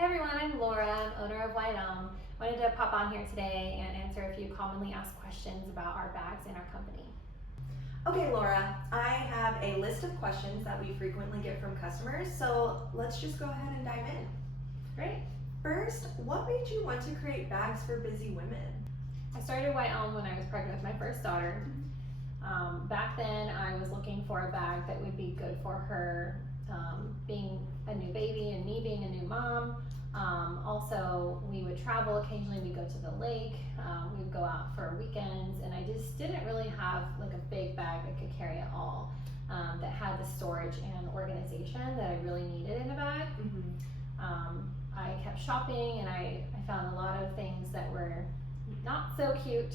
Hey everyone, I'm Laura, I'm owner of White Elm. Wanted to pop on here today and answer a few commonly asked questions about our bags in our company. Okay, Laura, I have a list of questions that we frequently get from customers, so let's just go ahead and dive in. Great. First, what made you want to create bags for busy women? I started White Elm when I was pregnant with my first daughter. Back then I was looking for a bag that would be good for her, being a new baby and me being a new mom. Also, we would travel occasionally. We'd go to the lake, we would go out for weekends, and I just didn't really have like a big bag that could carry it all, that had the storage and organization that I really needed in a bag. I kept shopping and I found a lot of things that were not so cute,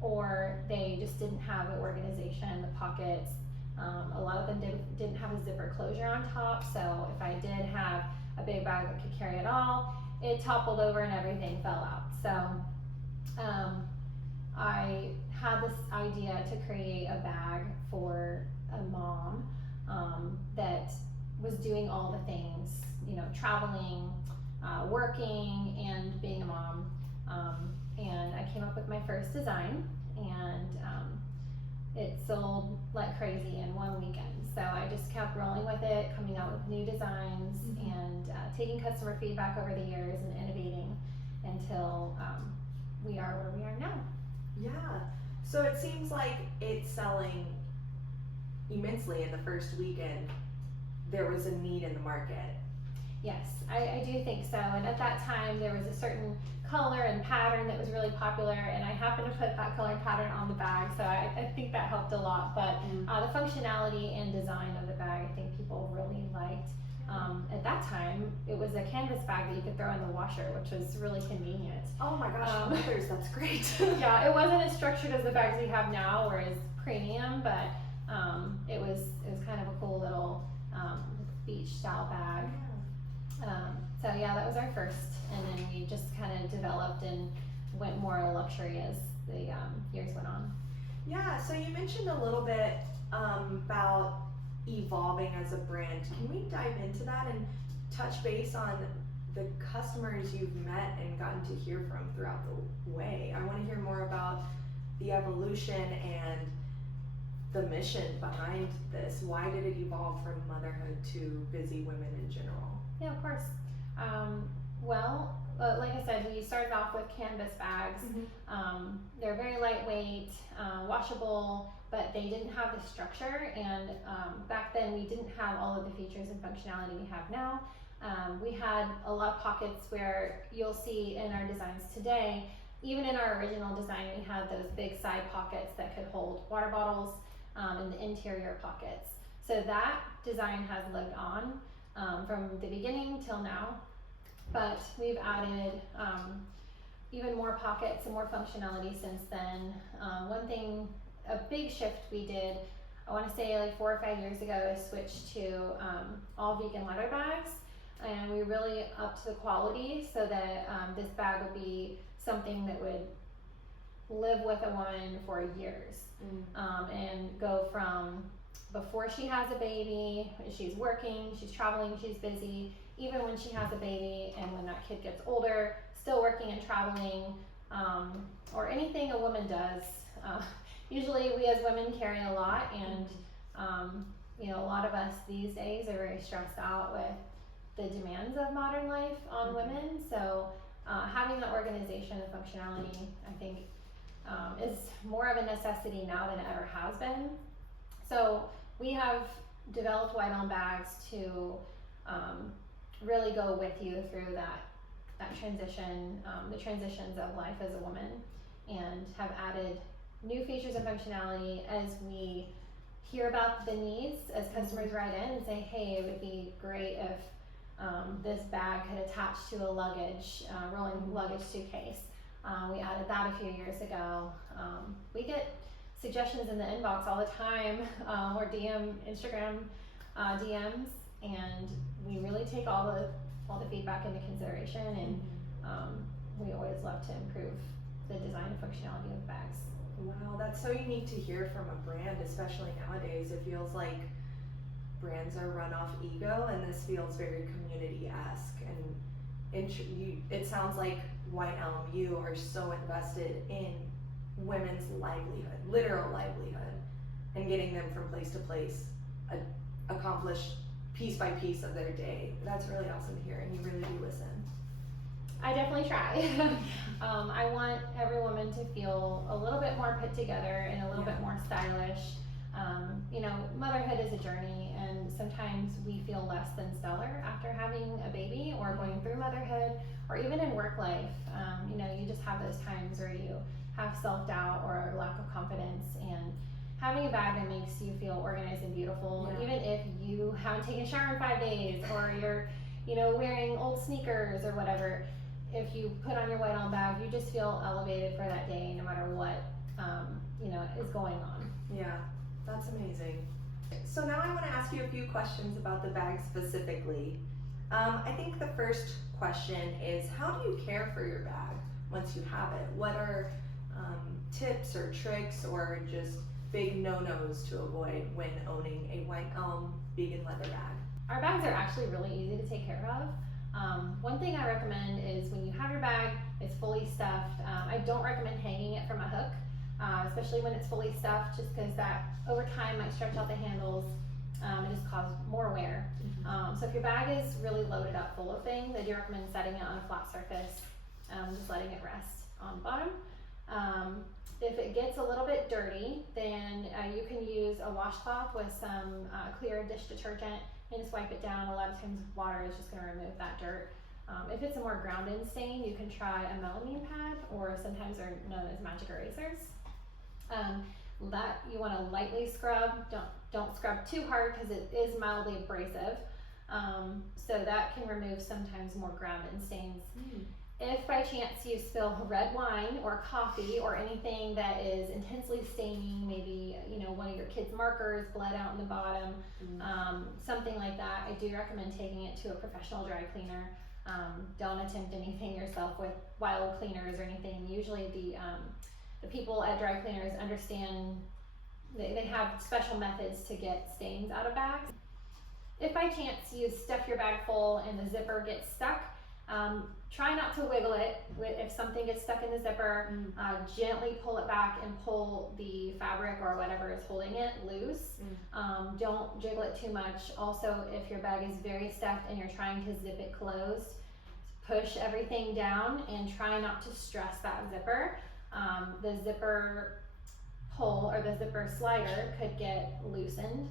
or they just didn't have the organization, the pockets. A lot of them didn't have a zipper closure on top, so if I did have a big bag that could carry it all, it toppled over and everything fell out. So I had this idea to create a bag for a mom that was doing all the things, traveling, working, and being a mom. And I came up with my first design, and it sold like crazy in one weekend. So I just kept rolling with it, coming out with new designs, and taking customer feedback over the years and innovating until we are where we are now. Yeah, so it seems like it's selling immensely in the first weekend. There was a need in the market. Yes, I do think so. And at that time, there was a certain color and pattern that was really popular, and I happened to put that color and pattern on the bag, so I think that helped a lot. But the functionality and design of the bag, I think people really liked. At that time, it was a canvas bag that you could throw in the washer, which was really convenient. Oh my gosh, mothers, that's great. Yeah, it wasn't as structured as the bags we have now, or as premium, but it was kind of a cool little beach style bag. So yeah, that was our first, and then we just kind of developed and went more luxury as the years went on. Yeah, so you mentioned a little bit about evolving as a brand. Can we dive into that and touch base on the customers you've met and gotten to hear from throughout the way? I want to hear more about the evolution and the mission behind this. Why did it evolve from motherhood to busy women in general? Yeah, of course. Well, like I said, we started off with canvas bags. They're very lightweight, washable, but they didn't have the structure, and back then we didn't have all of the features and functionality we have now. We had a lot of pockets where you'll see in our designs today. Even in our original design, we had those big side pockets that could hold water bottles, in the interior pockets. So that design has lived on from the beginning till now, but we've added even more pockets and more functionality since then. One thing, a big shift we did, I want to say like 4 or 5 years ago, is switch to all vegan leather bags, and we really upped the quality so that this bag would be something that would live with a woman for years, and go from before she has a baby, she's working, she's traveling, she's busy, even when she has a baby, and when that kid gets older, still working and traveling, or anything a woman does. Usually we as women carry a lot, and a lot of us these days are very stressed out with the demands of modern life on women. So having the organization and functionality, I think, is more of a necessity now than it ever has been. So we have developed White Elm bags to really go with you through that transition, the transitions of life as a woman, and have added new features and functionality as we hear about the needs, as customers write in and say, hey, it would be great if this bag could attach to a luggage, rolling luggage suitcase. We added that a few years ago. We get suggestions in the inbox all the time, or Instagram DMs, and we really take all the feedback into consideration, and we always love to improve the design and functionality of bags. Wow, that's so unique to hear from a brand, especially nowadays. It feels like brands are run off ego, and this feels very community-esque, and it sounds like White Elm, you are so invested in women's livelihood, literal livelihood, and getting them from place to place, accomplish piece by piece of their day. That's really awesome to hear, and you really do listen. I definitely try. I want every woman to feel a little bit more put together and a little bit more stylish. You know, motherhood is a journey, and sometimes we feel less than stellar after having a baby or going through motherhood, or even in work life. You know, you just have those times where you have self-doubt or a lack of confidence, and having a bag that makes you feel organized and beautiful, even if you haven't taken a shower in 5 days, or you're, you know, wearing old sneakers or whatever, if you put on your White Elm bag, you just feel elevated for that day, no matter what, you know, is going on. Yeah, that's amazing. So now I want to ask you a few questions about the bag specifically. I think the first question is, how do you care for your bag once you have it? What are tips or tricks or just big no-nos to avoid when owning a White Elm vegan leather bag? Our bags are actually really easy to take care of. One thing I recommend is when you have your bag, it's fully stuffed. I don't recommend hanging it from a hook, especially when it's fully stuffed, just because that over time might stretch out the handles and just cause more wear. So if your bag is really loaded up full of things, I do recommend setting it on a flat surface, just letting it rest on the bottom. If it gets a little bit dirty, then you can use a washcloth with some clear dish detergent and just wipe it down. A lot of times water is just going to remove that dirt. If it's a more ground-in stain, you can try a melamine pad, or sometimes they're known as magic erasers. That you want to lightly scrub. Don't scrub too hard because it is mildly abrasive. So that can remove sometimes more ground-in stains. If by chance you spill red wine or coffee or anything that is intensely staining, maybe, you know, one of your kids' markers bled out in the bottom, something like that, I do recommend taking it to a professional dry cleaner. Don't attempt anything yourself with wild cleaners or anything. Usually the people at dry cleaners understand, they have special methods to get stains out of bags. If by chance you stuff your bag full and the zipper gets stuck, try not to wiggle it. If something gets stuck in the zipper, gently pull it back and pull the fabric or whatever is holding it loose. Don't jiggle it too much. Also, if your bag is very stuffed and you're trying to zip it closed, push everything down and try not to stress that zipper. The zipper pull or the zipper slider could get loosened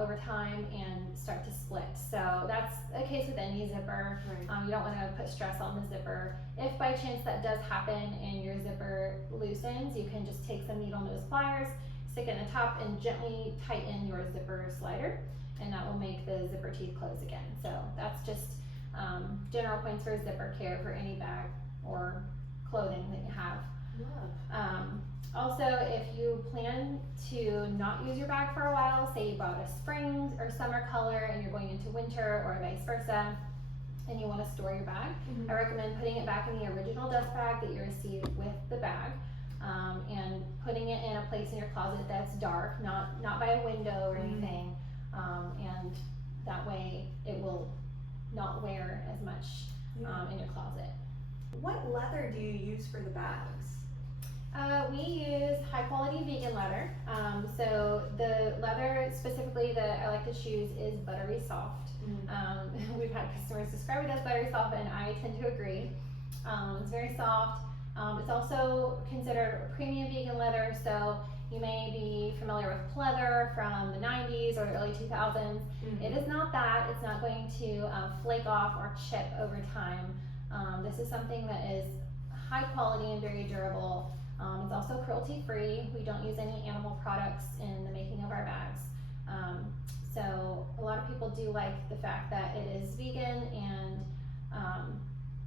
over time and start to split. So that's a case with any zipper. You don't want to put stress on the zipper. If by chance that does happen and your zipper loosens, you can just take some needle nose pliers, stick it in the top, and gently tighten your zipper slider, and that will make the zipper teeth close again. So that's just general points for zipper care for any bag or clothing that you have. Also, if you plan to not use your bag for a while, say you bought a spring or summer color and you're going into winter, or vice versa, and you want to store your bag, I recommend putting it back in the original dust bag that you received with the bag, and putting it in a place in your closet that's dark, not by a window or anything, and that way it will not wear as much in your closet. What leather do you use for the bags? We use high quality vegan leather. So the leather specifically that I like to choose is buttery soft. We've had customers describe it as buttery soft, and I tend to agree. It's very soft. It's also considered a premium vegan leather, so you may be familiar with pleather from the 90s or the early 2000s. It is not that. It's not going to flake off or chip over time. This is something that is high quality and very durable. It's also cruelty free. We don't use any animal products in the making of our bags. So a lot of people do like the fact that it is vegan and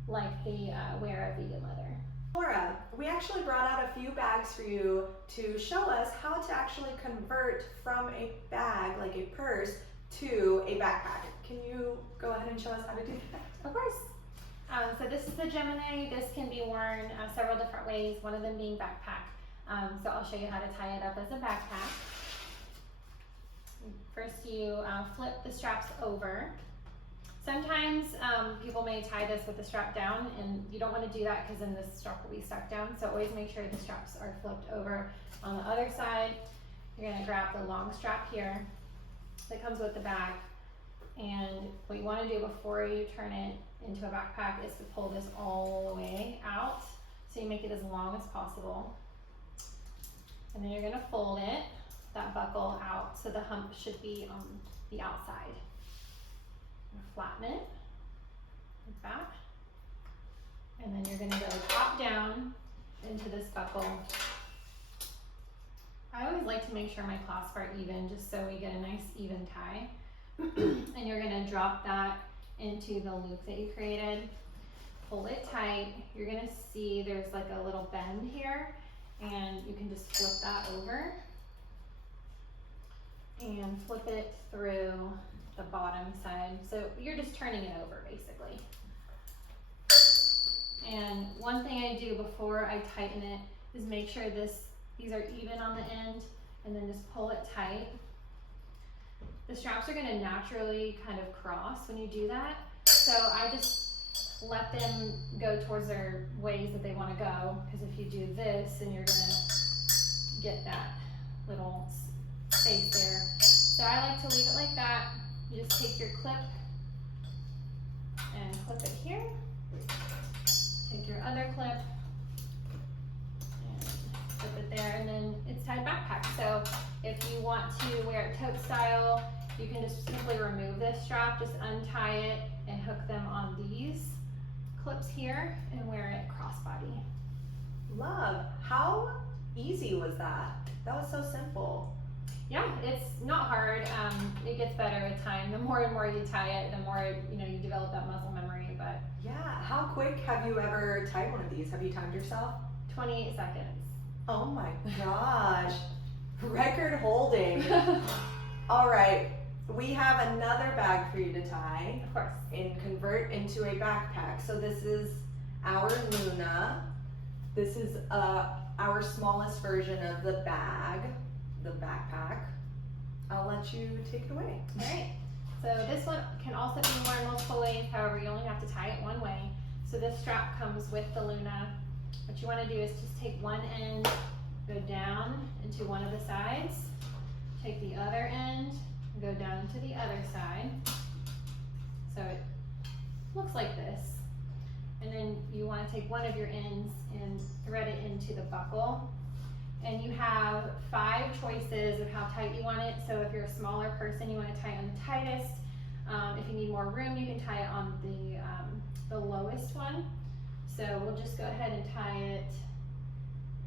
like the wear of vegan leather. Laura, we actually brought out a few bags for you to show us how to actually convert from a bag, like a purse, to a backpack. Can you go ahead and show us how to do that? Of course. So this is the Gemini. This can be worn several different ways, one of them being backpack. So I'll show you how to tie it up as a backpack. First you flip the straps over. Sometimes people may tie this with the strap down, and you don't want to do that because then the strap will be stuck down. So always make sure the straps are flipped over on the other side. You're going to grab the long strap here that comes with the bag, and what you want to do before you turn it into a backpack is to pull this all the way out so you make it as long as possible. And then you're going to fold it, that buckle out, so the hump should be on the outside. Flatten it like that, and then you're going to go top down into this buckle. I always like to make sure my clasps are even, just so we get a nice even tie. And you're going to drop that into the loop that you created, pull it tight. You're going to see there's like a little bend here, and you can just flip that over and flip it through the bottom side. So you're just turning it over basically. And one thing I do before I tighten it is make sure these are even on the end, and then just pull it tight. The straps are going to naturally kind of cross when you do that, so I just let them go towards their ways that they want to go, because if you do this, then you're going to get that little space there. So I like to leave it like that. You just take your clip and clip it here. Take your other clip and clip it there, and then it's tied backpack. So if you want to wear it tote style, you can just simply remove this strap, just untie it and hook them on these clips here and wear it crossbody. Love. How easy was that? That was so simple. Yeah, it's not hard. It gets better with time. The more and more you tie it, the more you develop that muscle memory. But yeah, how quick have you ever tied one of these? Have you timed yourself? 28 seconds. Oh my gosh, record holding. All right, we have another bag for you to tie. Of course. And convert into a backpack. So this is our Luna. This is our smallest version of the bag. The backpack. I'll let you take it away. All right. So this one can also be worn multiple ways. However, you only have to tie it one way. So this strap comes with the Luna. What you want to do is just take one end, go down into one of the sides, take the other end, and go down into the other side. So it looks like this. And then you want to take one of your ends and thread it into the buckle. And you have 5 choices of how tight you want it. So if you're a smaller person, you want to tie it on the tightest. If you need more room, you can tie it on the lowest one. So we'll just go ahead and tie it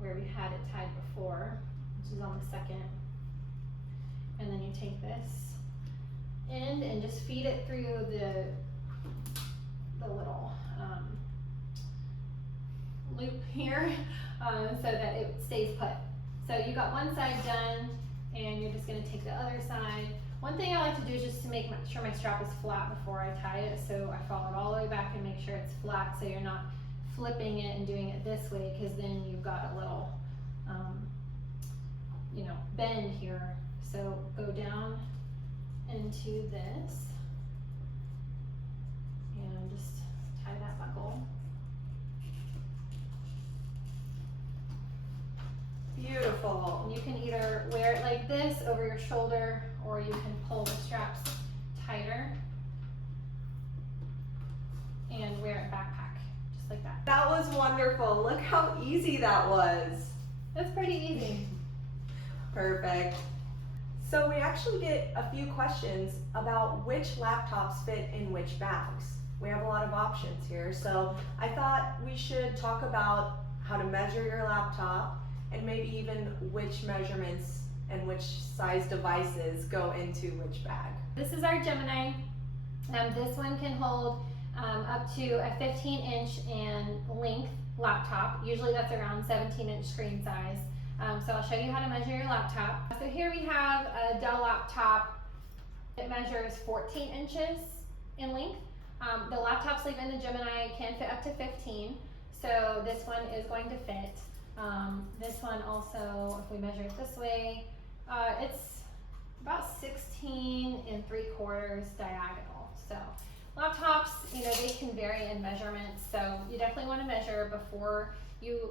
where we had it tied before, which is on the second. And then you take this end and just feed it through the little loop here so that it stays put. So you got one side done, and you're just going to take the other side. One thing I like to do is just to make sure my strap is flat before I tie it. So I follow it all the way back and make sure it's flat, so you're not flipping it and doing it this way, because then you've got a little bend here. So go down into this and just tie that buckle. Beautiful. And you can either wear it like this over your shoulder, or you can pull the straps tighter and wear it backpack, just like that. That was wonderful. Look how easy that was. That's pretty easy. Perfect. So we actually get a few questions about which laptops fit in which bags. We have a lot of options here, so I thought we should talk about how to measure your laptop, and maybe even which measurements and which size devices go into which bag. This is our Gemini. This one can hold up to a 15-inch in length laptop. Usually that's around 17-inch screen size. So I'll show you how to measure your laptop. So here we have a Dell laptop. It measures 14 inches in length. The laptop sleeve in the Gemini can fit up to 15. So this one is going to fit. This one also, if we measure it this way, it's about 16 3/4 diagonal. So Laptops, you know, they can vary in measurements, so you definitely want to measure before you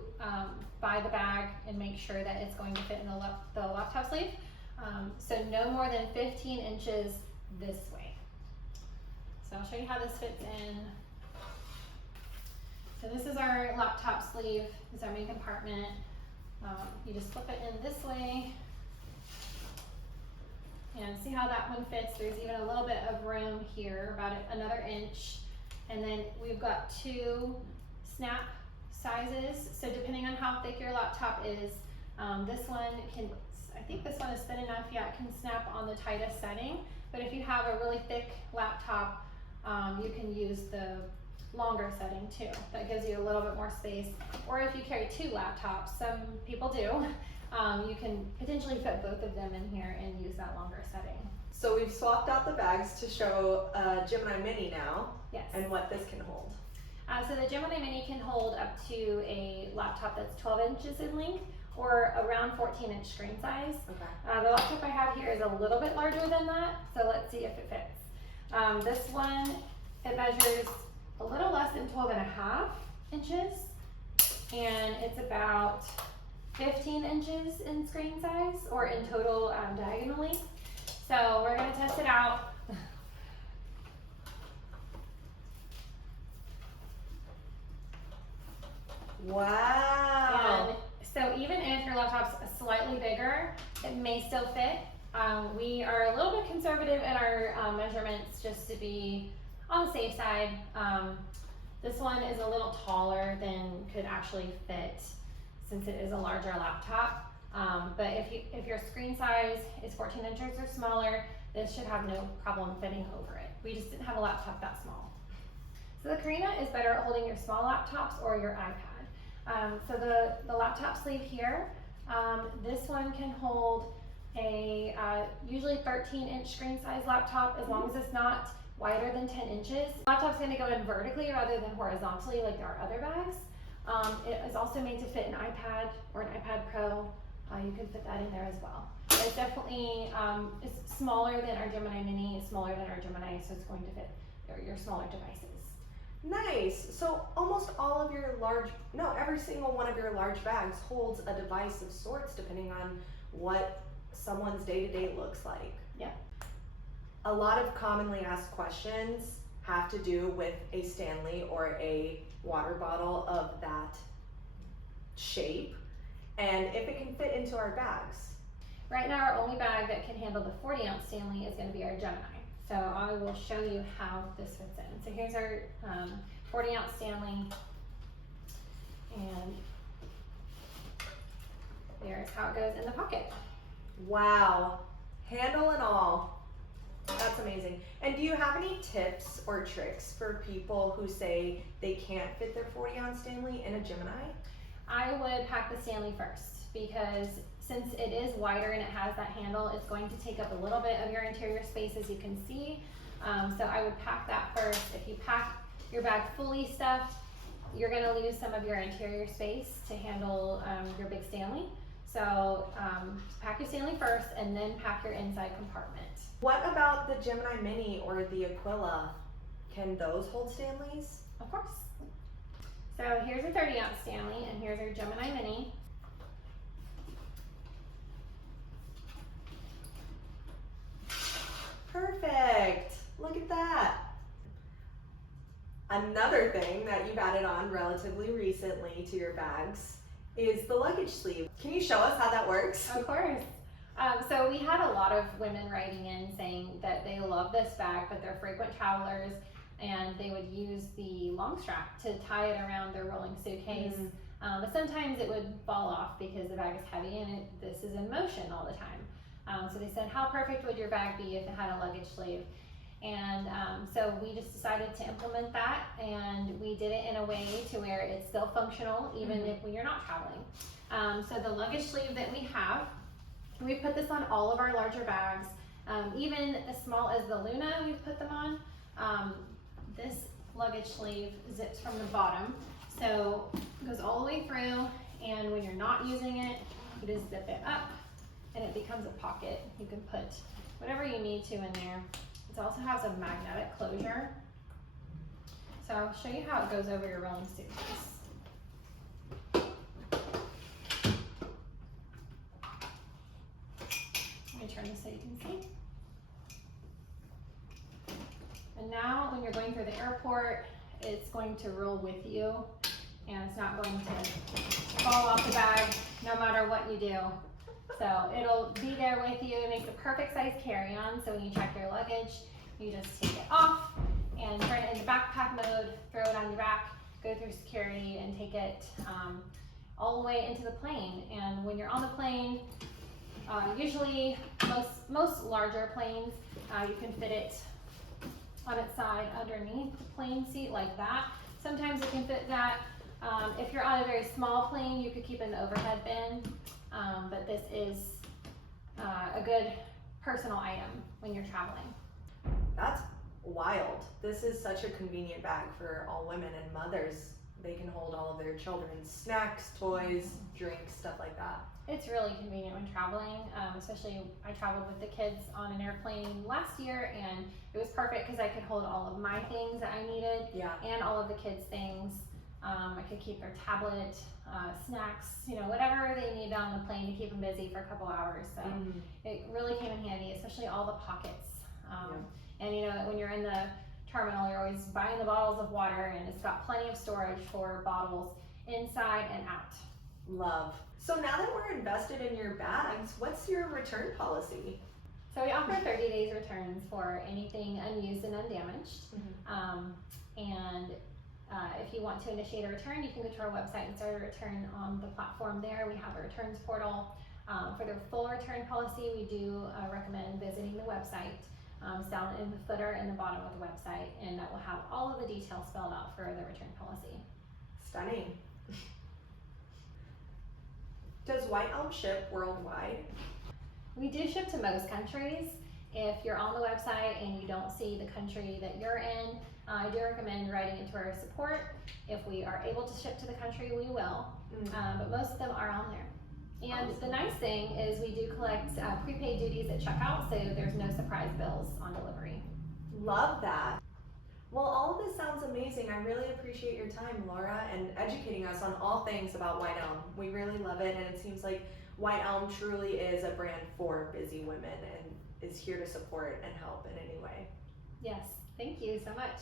buy the bag and make sure that it's going to fit in the laptop sleeve. So no more than 15 inches this way. So I'll show you how this fits in. So this is our laptop sleeve. This is our main compartment. You just flip it in this way. And see how that one fits. There's even a little bit of room here, about another inch. And then we've got 2 snap sizes. So depending on how thick your laptop is, this one can, I think this one is thin enough, yeah, it can snap on the tightest setting. But if you have a really thick laptop, you can use the longer setting too. That gives you a little bit more space. Or if you carry 2 laptops, some people do, you can potentially fit both of them in here and use that longer setting. So we've swapped out the bags to show Gemini Mini now. Yes. And what this can hold. So the Gemini Mini can hold up to a laptop that's 12 inches in length or around 14-inch screen size. Okay. The laptop I have here is a little bit larger than that, so let's see if it fits. This one, it measures a little less than 12.5 inches, and it's about 15 inches in screen size, or in total diagonally. So we're gonna test it out. Wow. And so even if your laptop's slightly bigger, it may still fit. We are a little bit conservative in our measurements just to be on the safe side. This one is a little taller than could actually fit since it is a larger laptop. But if your screen size is 14 inches or smaller, this should have no problem fitting over it. We just didn't have a laptop that small. So the Karina is better at holding your small laptops or your iPad. So the laptop sleeve here, this one can hold a usually 13-inch screen size laptop as long as it's not wider than 10 inches. The laptop's going to go in vertically rather than horizontally like our other bags. It is also made to fit an iPad or an iPad Pro. You can fit that in there as well. It's definitely it's smaller than our Gemini Mini, it's smaller than our Gemini, so it's going to fit your smaller devices. Nice. So almost all of your every single one of your large bags holds a device of sorts depending on what someone's day-to-day looks like. Yeah. A lot of commonly asked questions have to do with a Stanley or a water bottle of that shape, and if it can fit into our bags. Right now, our only bag that can handle the 40-ounce Stanley is going to be our Gemini. So I will show you how this fits in. So here's our 40-ounce Stanley, and there's how it goes in the pocket. Wow, handle and all. That's amazing. And do you have any tips or tricks for people who say they can't fit their 40-ounce Stanley in a Gemini? I would pack the Stanley first, because since it is wider and it has that handle, it's going to take up a little bit of your interior space, as you can see. So I would pack that first. If you pack your bag fully stuffed, you're going to lose some of your interior space to handle your big Stanley. So pack your Stanley first and then pack your inside compartment. What about the Gemini Mini or the Aquila? Can those hold Stanleys? Of course. So here's a 30-ounce Stanley, and here's our Gemini Mini. Perfect. Look at that. Another thing that you've added on relatively recently to your bags is the luggage sleeve. Can you show us how that works? Of course. So we had a lot of women writing in saying that they love this bag, but they're frequent travelers, and they would use the long strap to tie it around their rolling suitcase. But sometimes it would fall off because the bag is heavy and this is in motion all the time. So they said, how perfect would your bag be if it had a luggage sleeve? And so we just decided to implement that, and we did it in a way to where it's still functional even if when you're not traveling. So the luggage sleeve that we have, we put this on all of our larger bags, even as small as the Luna, we've put them on. This luggage sleeve zips from the bottom, so it goes all the way through, and when you're not using it, you just zip it up and it becomes a pocket. You can put whatever you need to in there. It also has a magnetic closure, So I'll show you how it goes over your rolling suitcase. Let me turn this so you can see. And now when you're going through the airport, it's going to roll with you and it's not going to fall off the bag no matter what you do. So it'll be there with you. It makes a perfect size carry-on. So when you check your luggage, you just take it off and turn it into backpack mode, throw it on your back, go through security and take it all the way into the plane. And when you're on the plane, usually most larger planes, you can fit it on its side underneath the plane seat like that. Sometimes you can fit that. If you're on a very small plane, you could keep it in the overhead bin, but this is a good personal item when you're traveling. That's wild. This is such a convenient bag for all women and mothers. They can hold all of their children's snacks, toys, drinks, stuff like that. It's really convenient when traveling, especially I traveled with the kids on an airplane last year and it was perfect because I could hold all of my things that I needed and all of the kids' things. I could keep their tablet, snacks, whatever they need on the plane to keep them busy for a couple hours. So it really came in handy, especially all the pockets. And when you're in the terminal, you're always buying the bottles of water and it's got plenty of storage for bottles inside and out. Love. So now that we're invested in your bags, what's your return policy? So we offer 30 days returns for anything unused and undamaged. If you want to initiate a return, you can go to our website and start a return on the platform there. We have a returns portal. For the full return policy, we do recommend visiting the website. It's down in the footer in the bottom of the website, and that will have all of the details spelled out for the return policy. Stunning. Does White Elm ship worldwide? We do ship to most countries. If you're on the website and you don't see the country that you're in, I do recommend writing into our support. If we are able to ship to the country, we will, but most of them are on there. And the nice thing is we do collect prepaid duties at checkout, so there's no surprise bills on delivery. Love that. Well, all of this sounds amazing. I really appreciate your time, Laura, and educating us on all things about White Elm. We really love it, and it seems like White Elm truly is a brand for busy women and is here to support and help in any way. Yes, thank you so much.